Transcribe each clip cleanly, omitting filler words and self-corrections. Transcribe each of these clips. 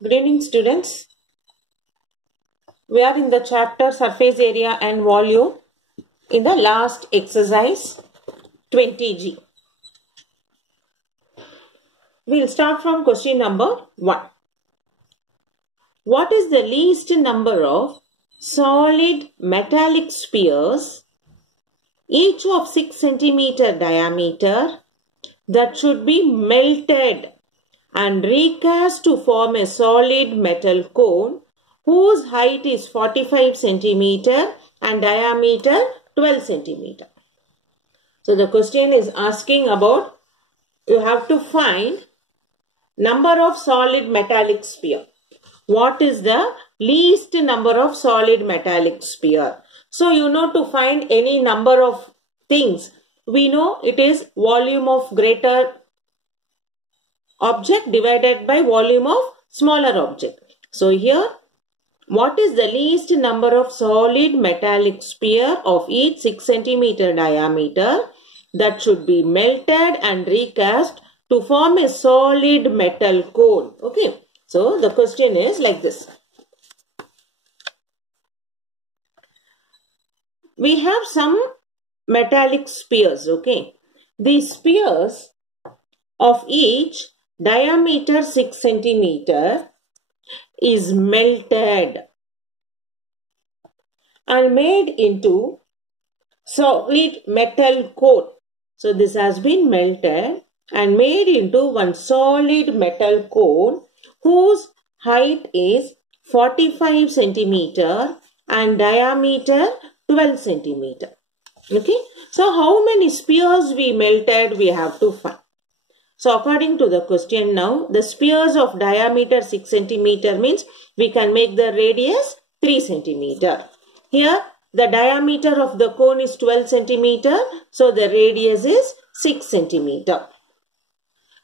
Good evening, students. We are in the chapter surface area and volume in the last exercise 20G. We will start from question number 1. What is the least number of solid metallic spheres, each of 6 cm diameter, that should be melted and recast to form a solid metal cone whose height is 45 cm and diameter 12 cm. So the question is asking about, you have to find number of solid metallic sphere. What is the least number of solid metallic sphere? So you know, to find any number of things, we know it is volume of greater object divided by volume of smaller object. So here, what is the least number of solid metallic sphere of each 6 cm diameter that should be melted and recast to form a solid metal cone? Okay. So the question is like this. We have some metallic spheres. Okay. These spheres of each diameter 6 cm is melted and made into solid metal cone. So this has been melted and made into one solid metal cone whose height is 45 cm and diameter 12 cm. Okay. So how many spheres we melted, we have to find. So according to the question now, the spheres of diameter 6 cm means we can make the radius 3 cm. Here the diameter of the cone is 12 cm. So the radius is 6 cm.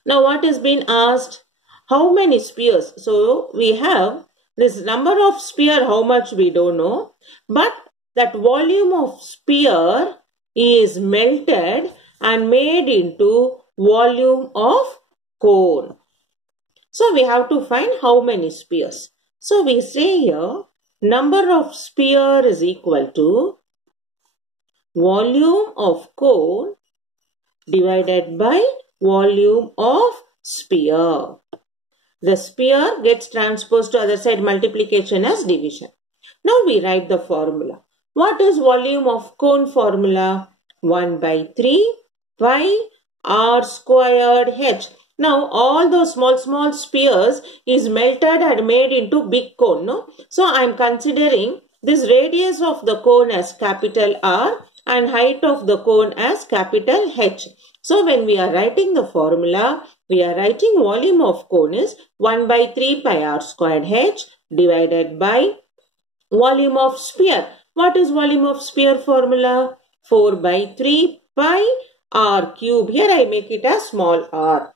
Now what is being asked? How many spheres? So we have this number of sphere, how much we don't know. But that volume of sphere is melted and made into volume of cone. So we have to find how many spheres. So we say here, number of sphere is equal to volume of cone divided by volume of sphere. The sphere gets transposed to other side, multiplication as division. Now we write the formula. What is volume of cone formula? 1 by 3 pi r squared h. Now all those small spheres is melted and made into big cone. No? So I am considering this radius of the cone as capital R and height of the cone as capital H. So when we are writing the formula, we are writing volume of cone is 1 by 3 pi r squared h divided by volume of sphere. What is volume of sphere formula? 4 by 3 pi r cube. Here I make it as small r.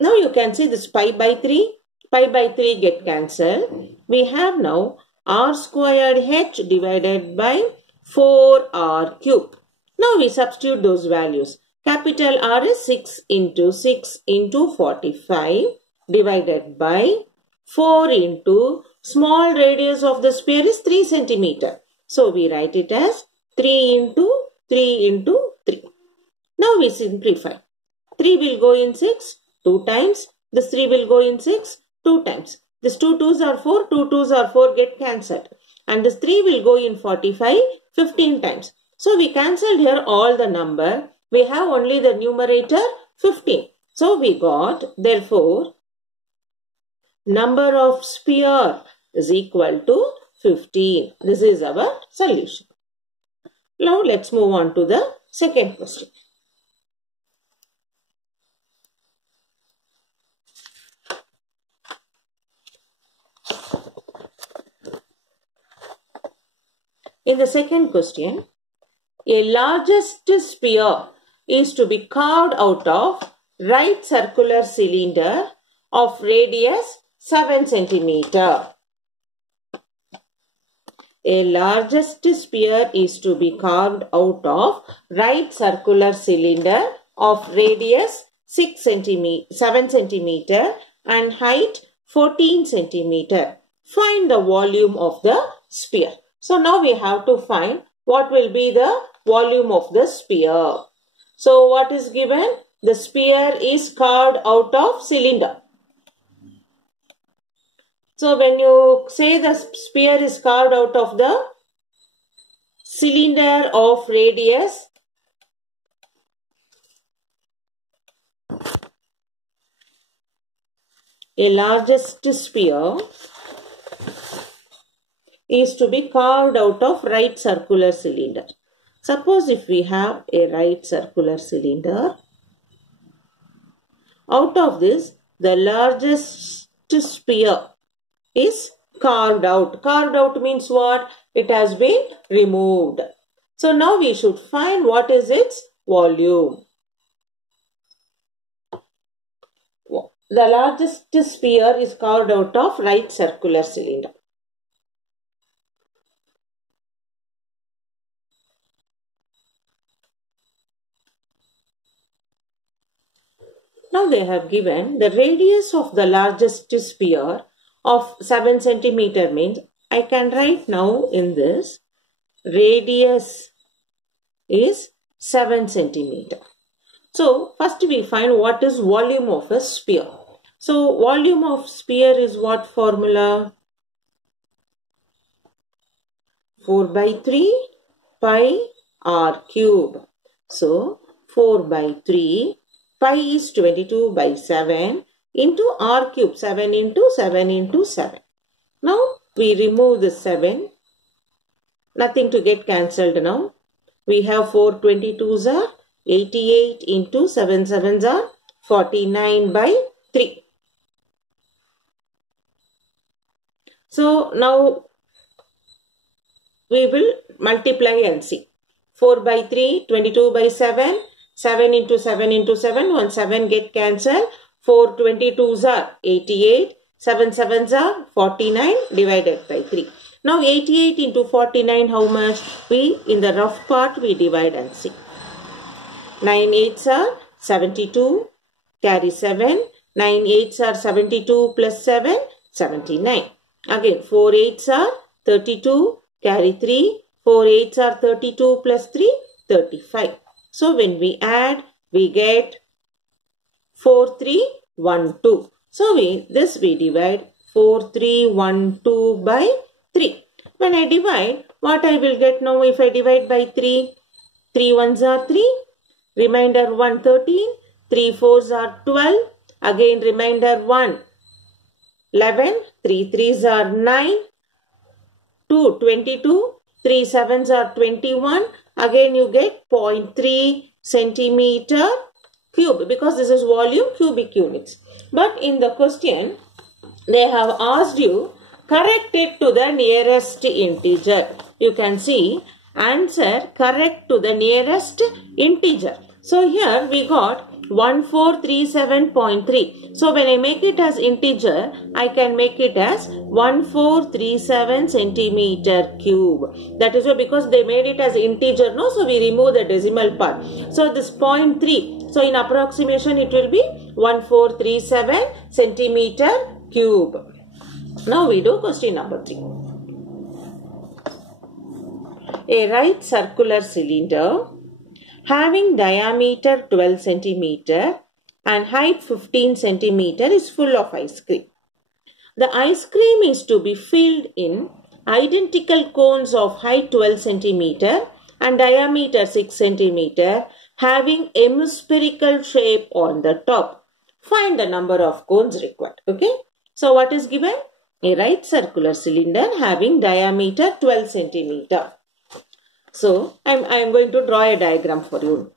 Now you can see this pi by 3 get cancelled. We have now r squared h divided by 4r cube. Now we substitute those values. Capital R is 6 into 45 divided by 4 into small radius of the sphere is 3 cm. So we write it as 3 into 3. Now we simplify. 3 will go in 6 2 times. This 3 will go in 6 2 times. This 2 2s are 4. 2 2s are 4 get cancelled. And this 3 will go in 45 15 times. So we cancelled here all the number. We have only the numerator 15. So we got, therefore, number of sphere is equal to 15. This is our solution. Now let's move on to the second question. In the second question, a largest sphere is to be carved out of right circular cylinder of radius 7 cm. A largest sphere is to be carved out of right circular cylinder of radius 7 cm and height 14 centimeter. Find the volume of the sphere. So now we have to find what will be the volume of the sphere. So what is given? The sphere is carved out of cylinder. So when you say the sphere is carved out of the cylinder of radius a largest sphere is to be carved out of right circular cylinder. Suppose if we have a right circular cylinder, out of this the largest sphere is carved out. Carved out means what? It has been removed. So now we should find what is its volume. The largest sphere is carved out of right circular cylinder. Now they have given the radius of the largest sphere of 7 centimeter means I can write now in this radius is 7 centimeter. So first we find what is volume of a sphere. So volume of sphere is what formula? 4 by 3 pi r cube. So 4 by 3 pi is 22 by 7 into r cube. 7 into 7 into 7. Now we remove the 7. Nothing to get cancelled now. We have 4 22s are 88 into 7 7s are 49 by 3. So now we will multiply and see. 4 by 3, 22 by 7, 7 into 7 into 7, 1 7 get cancelled. 4 22s are 88, 7 7s are 49 divided by 3. Now 88 into 49 how much? We in the rough part we divide and see. 9 8s are 72, carry 7, 9 8s are 72 plus 7, 79. Again 4 8s are 32, carry 3, 4 8s are 32 plus 3, 35. So when we add, we get 4312. So we divide 4312 by 3. When I divide, what I will get now if I divide by 3? 3 ones are 3, remainder 1 13, 3 4s are 12, again remainder 1 11, 3 3s are 9, 2 22, 3 7s are 21, again you get 0.3 centimeter cube because this is volume cubic units. But in the question, they have asked you correct it to the nearest integer. You can see answer correct to the nearest integer. So here we got 1437.3. So when I make it as integer, I can make it as 1437 centimeter cube. That is why because they made it as integer, no, so we remove the decimal part. So this 0.3. So in approximation it will be 1437 centimeter cube. Now we do question number 3. A right circular cylinder having diameter 12 centimeter and height 15 centimeter is full of ice cream. The ice cream is to be filled in identical cones of height 12 centimeter and diameter 6 centimeter having hemispherical shape on the top. Find the number of cones required. Okay. So what is given? A right circular cylinder having diameter 12 centimeter. So I am going to draw a diagram for you.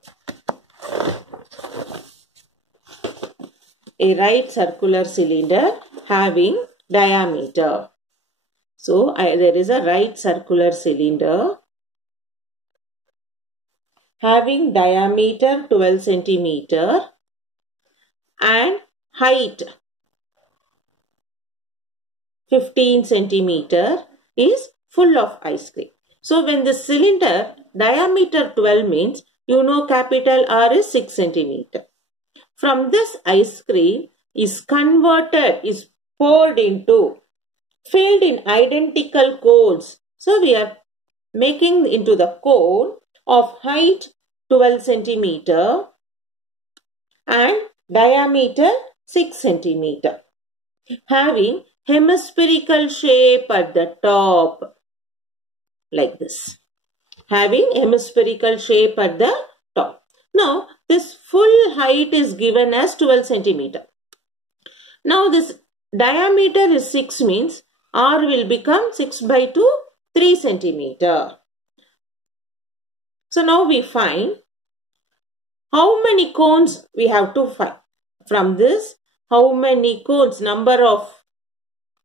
A right circular cylinder having diameter. So there is a right circular cylinder having diameter 12 centimeter and height 15 centimeter is full of ice cream. So when the cylinder diameter 12 means, you know capital R is 6 centimeter. From this ice cream is converted, is poured into, filled in identical cones. So we are making into the cone of height 12 centimeter and diameter 6 centimeter, having hemispherical shape at the top, like this, having hemispherical shape at the top. Now this full height is given as 12 centimeter. Now this diameter is 6, means R will become 6 by 2, 3 centimeter. So now we find how many cones we have to find. From this, how many cones, number of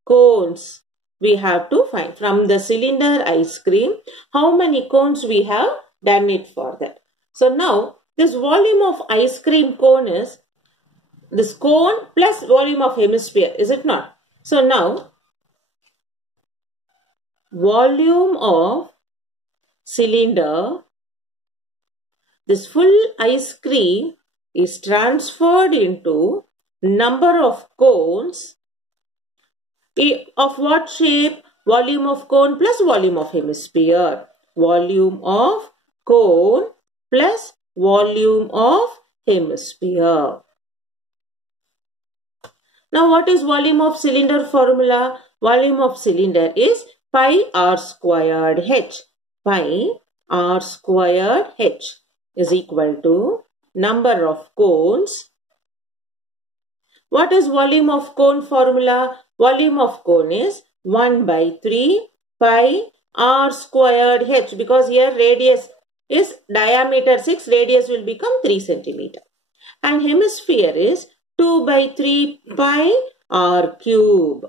cones we have to find. From the cylinder ice cream, how many cones we have done it for that. So now this volume of ice cream cone is this cone plus volume of hemisphere, is it not? So now volume of cylinder, this full ice cream is transferred into number of cones of what shape? Volume of cone plus volume of hemisphere. Volume of cone plus volume of hemisphere. Now what is volume of cylinder formula? Volume of cylinder is pi r squared h. Pi r squared h is equal to number of cones. What is volume of cone formula? Volume of cone is 1 by 3 pi r squared h, because here radius is diameter 6, radius will become 3 centimeter. And hemisphere is 2 by 3 pi r cube.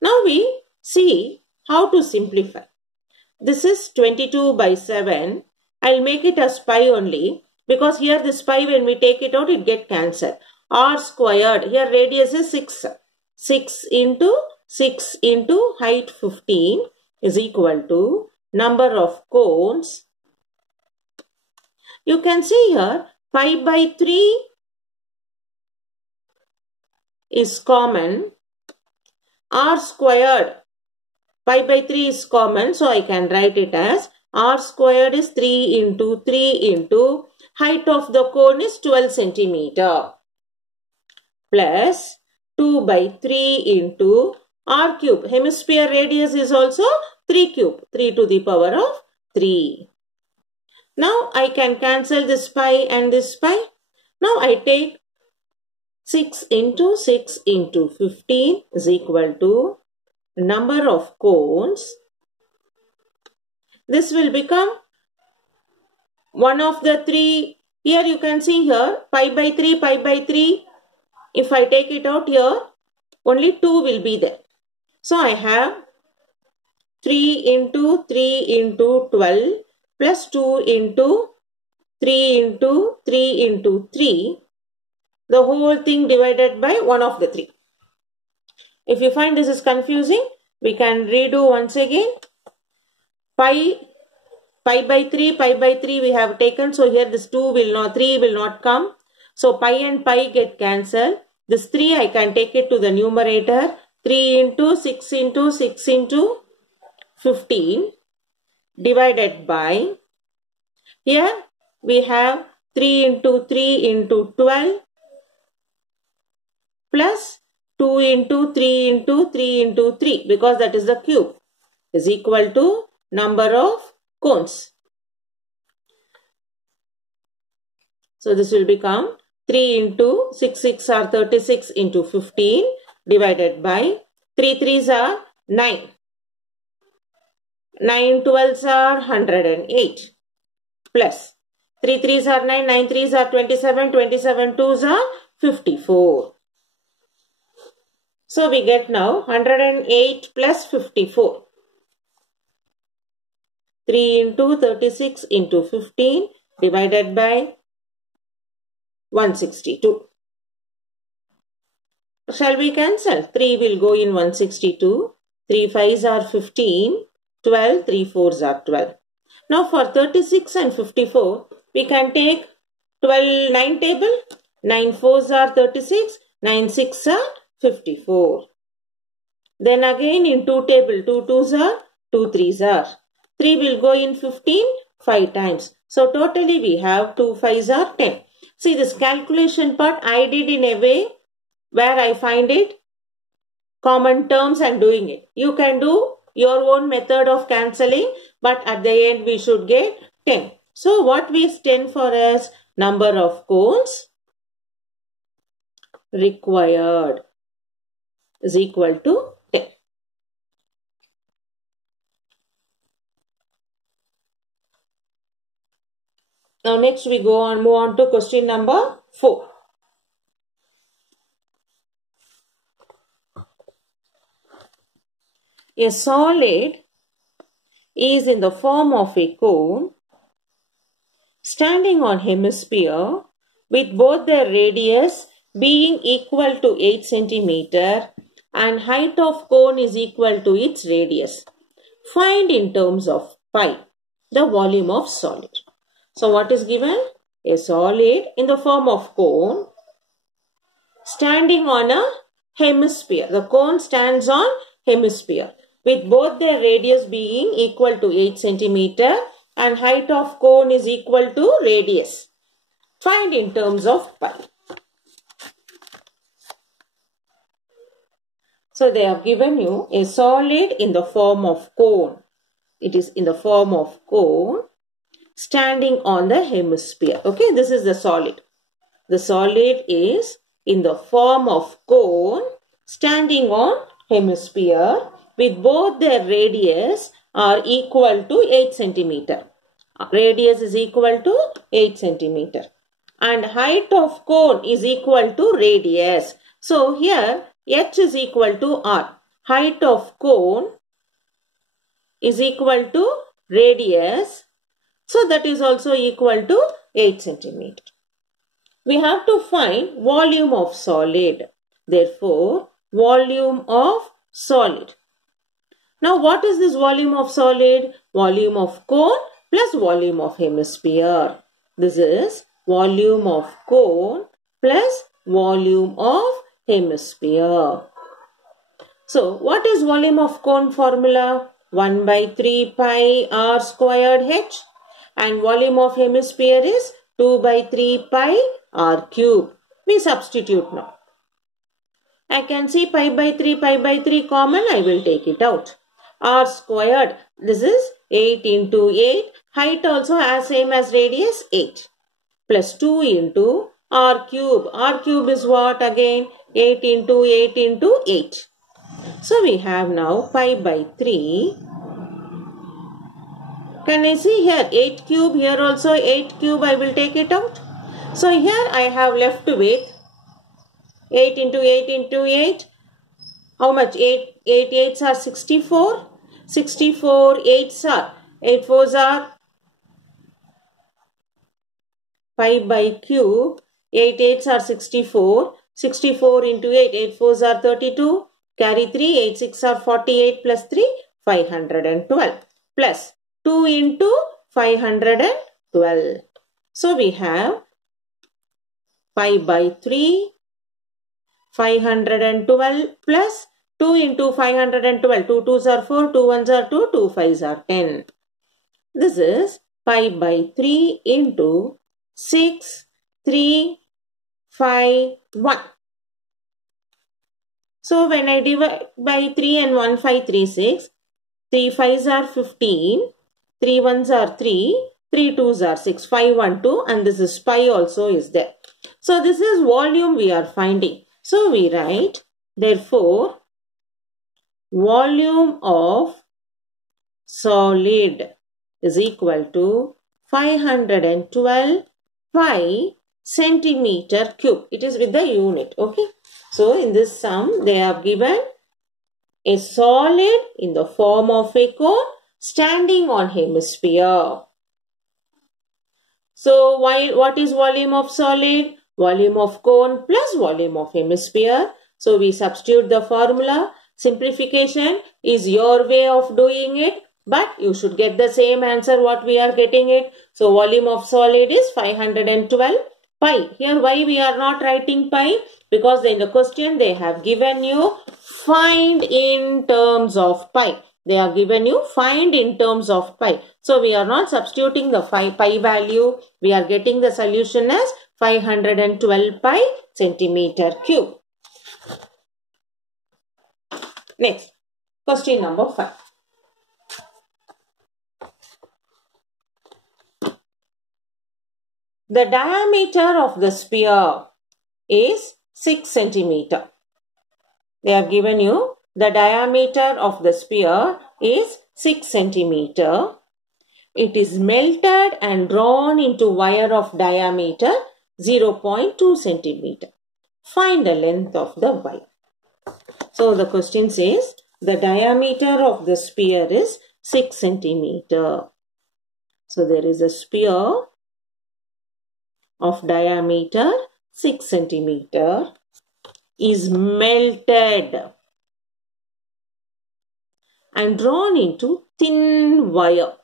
Now we see how to simplify. This is 22 by 7. I'll make it as pi only, because here this pi, when we take it out, it get cancelled. R squared, here radius is 6. 6 into 6 into height 15 is equal to number of cones. You can see here pi by 3 is common. R squared, pi by 3 is common, so I can write it as R squared is 3 into height of the cone is 12 centimeter plus 2 by 3 into R cube. Hemisphere radius is also 3 cube, 3 to the power of 3. Now I can cancel this pi and this pi. Now I take 6 into 15 is equal to number of cones. This will become one of the 3. Here you can see here pi by 3. If I take it out here, only 2 will be there. So I have 3 into 12 plus 2 into 3 into 3 into 3. The whole thing divided by one of the 3. If you find this is confusing, we can redo once again. Pi by 3 we have taken. So here this 3 will not come. So pi and pi get cancelled. This 3 I can take it to the numerator. 3 into 6 into 6 into 15 divided by, here we have 3 into 3 into 12 plus 2 into 3 into 3 into 3, because that is the cube, is equal to number of cones. So this will become 3 into 6 are 36 into 15 divided by 3 3s are 9. 9 12s are 108 plus 3 3s are 9, 9 3s are 27, 27 2s are 54. So we get now 108 plus 54. 3 into 36 into 15 divided by 162. Shall we cancel? 3 will go in 162. 3 5s are 15. 12. 3 4s are 12. Now for 36 and 54, we can take 9 table. 9 4s are 36. 9 6 are 54. Then again in 2 table, 2 2s are, 2 3s are. 3 will go in 15, 5 times. So totally we have 2 5s are 10. See, this calculation part I did in a way where I find it common terms and doing it. You can do your own method of cancelling, but at the end we should get 10. So what we stand for as number of cones required is equal to 10. Now next we move on to question number 4. A solid is in the form of a cone standing on hemisphere with both the radius being equal to 8 cm and height of cone is equal to its radius. Find in terms of pi the volume of solid. So what is given? A solid in the form of cone standing on a hemisphere. The cone stands on hemisphere with both their radius being equal to 8 cm and height of cone is equal to radius. Find in terms of pi. So they have given you a solid in the form of cone. It is in the form of cone standing on the hemisphere. Okay, this is the solid. The solid is in the form of cone standing on hemisphere with both their radius are equal to 8 cm. Radius is equal to 8 cm. And height of cone is equal to radius. So here h is equal to r. Height of cone is equal to radius. So that is also equal to 8 cm. We have to find volume of solid. Therefore, volume of solid. Now what is this volume of solid? Volume of cone plus volume of hemisphere. This is volume of cone plus volume of hemisphere. So what is volume of cone formula? 1 by 3 pi r squared h. And volume of hemisphere is 2 by 3 pi r cube. We substitute now. I can see pi by 3 common. I will take it out. R squared. This is 8 into 8. Height also as same as radius 8. Plus 2 into r cube. R cube is what again? 8 into 8 into 8. So we have now pi by 3. Can I see here 8 cube, here also 8 cube, I will take it out. So here I have left with 8 into 8 into 8. How much? 8 8s are 64. 64 8s are 8 4s are pi by cube. 8 8s are 64. 64 into 8. 8 4s are 32. Carry 3. 8 6 are 48 plus 3 512 plus 2 into 512. So we have pi by 3 512 plus 2 into 512. 2 2s are 4, 2 1s are 2, 2 5s are 10. This is pi by 3 into 6, 3, 5, 1. So when I divide by 3 and 1, 5, 3, 6. 3 5s are 15. 3 1s are 3. 3 2s are 6. 5 1 2 and this is pi also is there. So this is volume we are finding. So we write therefore volume of solid is equal to 512 pi centimeter cube. It is with the unit. Okay. So in this sum they have given a solid in the form of a cone standing on hemisphere. So what is volume of solid? Volume of cone plus volume of hemisphere. So we substitute the formula. Simplification is your way of doing it, but you should get the same answer what we are getting it. So volume of solid is 512 pi. Here why we are not writing pi? Because in the question they have given you find in terms of pi. They have given you find in terms of pi. So we are not substituting the pi value. We are getting the solution as 512 pi centimeter cube. Next, question number 5. The diameter of the sphere is 6 centimeter. They have given you the diameter of the sphere is 6 centimeter. It is melted and drawn into wire of diameter 0.2 centimeter. Find the length of the wire. So the question says the diameter of the sphere is 6 centimeter. So there is a sphere of diameter 6 centimeter is melted and drawn into thin wire.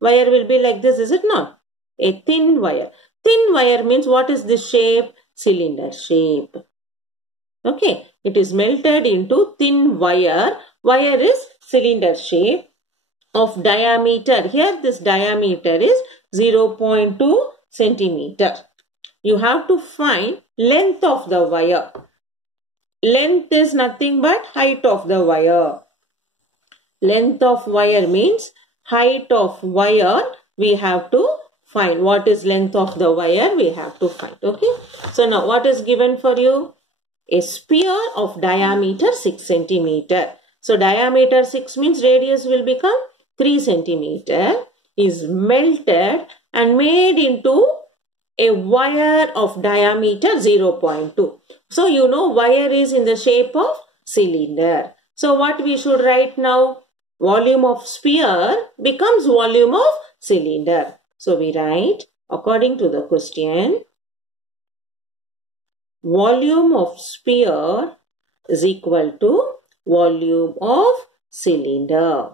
Wire will be like this, is it not? A thin wire. Thin wire means what is this shape? Cylinder shape. Okay, it is melted into thin wire. Wire is cylinder shape of diameter. Here this diameter is 0.2 centimeter. You have to find length of the wire. Length is nothing but height of the wire. Length of wire means height of wire. We have to find. What is length of the wire? We have to find. Okay. So now what is given for you? A sphere of diameter 6 centimeter. So diameter 6 means radius will become 3 centimeter. Is melted and made into a wire of diameter 0.2. So you know wire is in the shape of cylinder. So what we should write now? Volume of sphere becomes volume of cylinder. So we write according to the question, volume of sphere is equal to volume of cylinder.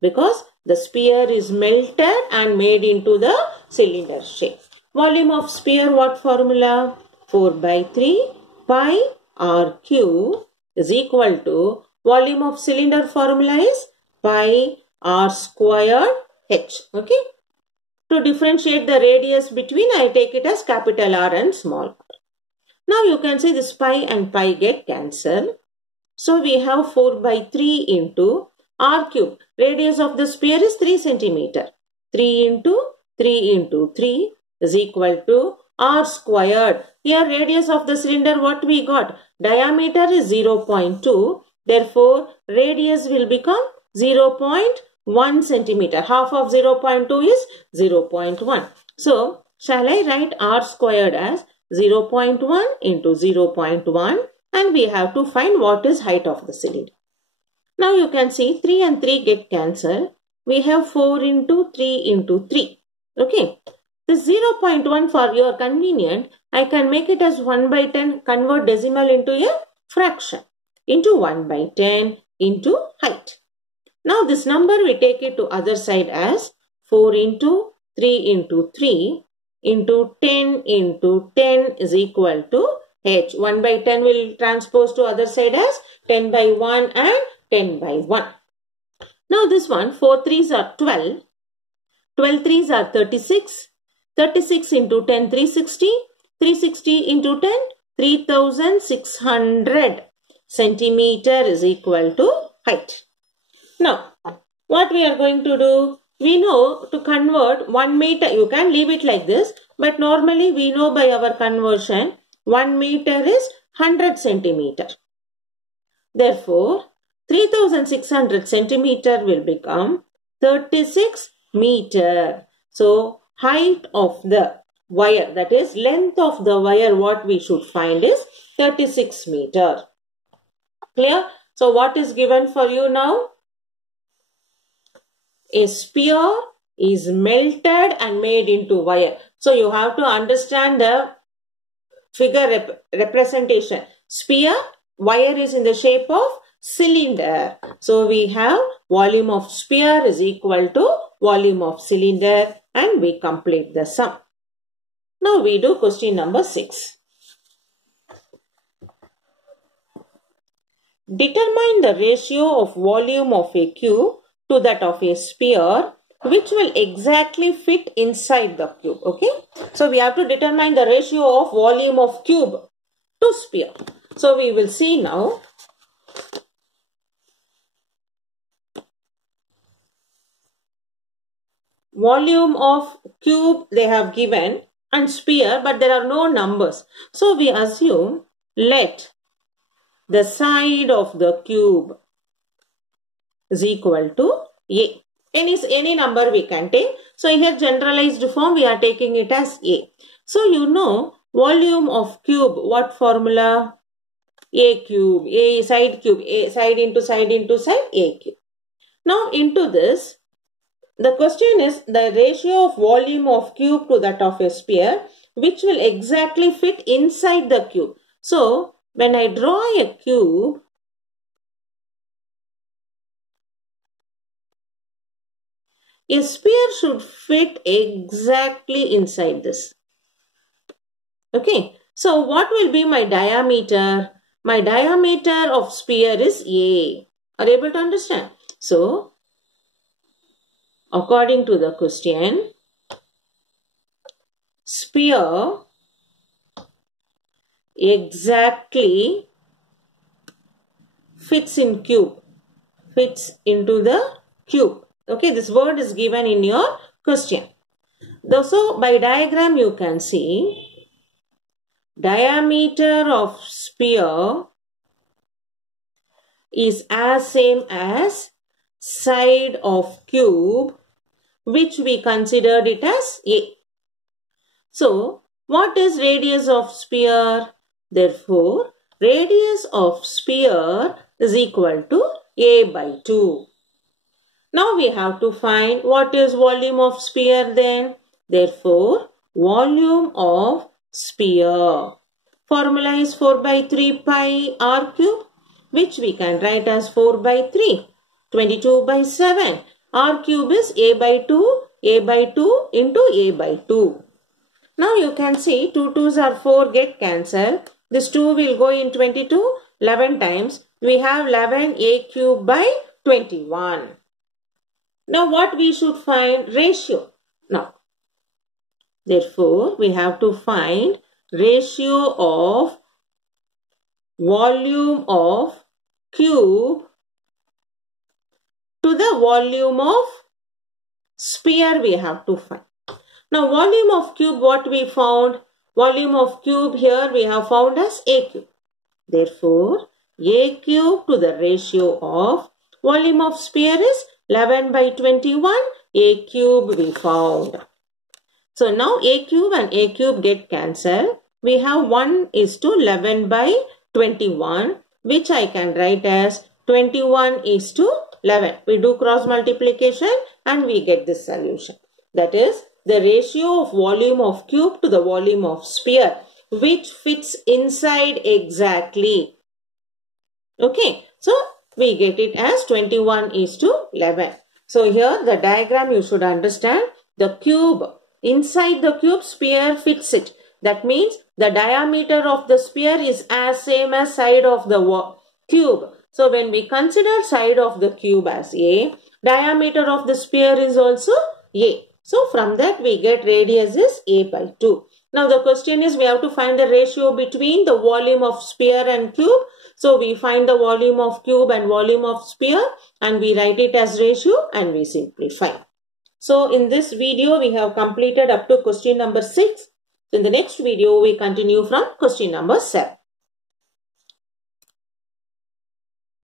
Because the sphere is melted and made into the cylinder shape. Volume of sphere, what formula? 4 by 3 pi r cube is equal to volume of cylinder formula is pi r squared h. Okay. To differentiate the radius between, I take it as capital R and small r. Now you can see this pi and pi get cancelled. So we have 4 by 3 into r cube. Radius of the sphere is 3 centimeter. 3 into 3 is equal to r squared. Here radius of the cylinder what we got? Diameter is 0.2. Therefore radius will become 0.1 centimeter. Half of 0.2 is 0.1. So shall I write r squared as 0.1 into 0.1 and we have to find what is height of the cylinder. Now you can see 3 and 3 get cancelled. We have 4 into 3 into 3. Okay. This 0.1 for your convenient, I can make it as 1 by 10, convert decimal into a fraction, into 1 by 10 into height. Now this number we take it to other side as 4 into 3 into 3 into 10 is equal to h. 1 by 10 will transpose to other side as 10 by 1 and 10 by 1. Now this one, 4 3s are 12, 12 3s are 36, 36 into 10, 360, 360 into 10, 3600 centimeter is equal to height. Now, what we are going to do? We know to convert 1 meter, you can leave it like this, but normally we know by our conversion, 1 meter is 100 centimeter. Therefore, 3600 centimeter will become 36 meter. So, height of the wire, that is length of the wire, what we should find is 36 meter. Clear? So, what is given for you now? A sphere is melted and made into wire. So, you have to understand the figure representation. Sphere, wire is in the shape of cylinder. So, we have volume of sphere is equal to volume of cylinder and we complete the sum. Now we do question number 6. Determine the ratio of volume of a cube to that of a sphere which will exactly fit inside the cube. Okay. So we have to determine the ratio of volume of cube to sphere. So we will see now. Volume of cube they have given and sphere, but there are no numbers. So we assume let the side of the cube is equal to A. Any number we can take. So here generalized form we are taking it as A. So you know volume of cube, what formula? A cube, A side cube, A side into side into side, A cube. Now into this, the question is the ratio of volume of cube to that of a sphere which will exactly fit inside the cube. So when I draw a cube, a sphere should fit exactly inside this. Okay. So what will be my diameter? My diameter of sphere is A. Are you able to understand? So according to the question, sphere exactly fits in cube, fits into the cube. Okay, this word is given in your question. So by diagram you can see diameter of sphere is as same as side of cube which we considered it as A. So what is radius of sphere? Therefore radius of sphere is equal to A by 2. Now we have to find what is volume of sphere then. Therefore volume of sphere. Formula is 4 by 3 pi r cube, which we can write as 4 by 3. 22 by 7. R cube is A by 2. A by 2 into A by 2. Now you can see 2 2's are 4 get cancelled. This 2 will go in 22. 11 times. We have 11 A cube by 21. Now what we should find? Ratio. Now, therefore, we have to find ratio of volume of cube to the volume of sphere we have to find. Now volume of cube, what we found? Volume of cube here we have found as A cube. Therefore, A cube to the ratio of volume of sphere is 11 by 21. A cube we found. So now A cube and A cube get cancelled. We have 1 is to 11 by 21, which I can write as 21 is to 11. We do cross multiplication and we get this solution. That is the ratio of volume of cube to the volume of sphere, which fits inside exactly. Okay. So we get it as 21 is to 11. So here the diagram you should understand. The cube, inside the cube sphere fits it. That means the diameter of the sphere is as same as side of the cube. So when we consider side of the cube as A, diameter of the sphere is also A. So from that we get radius is A by 2. Now the question is we have to find the ratio between the volume of sphere and cube. So we find the volume of cube and volume of sphere and we write it as ratio and we simplify. So in this video we have completed up to question number 6. In the next video we continue from question number 7.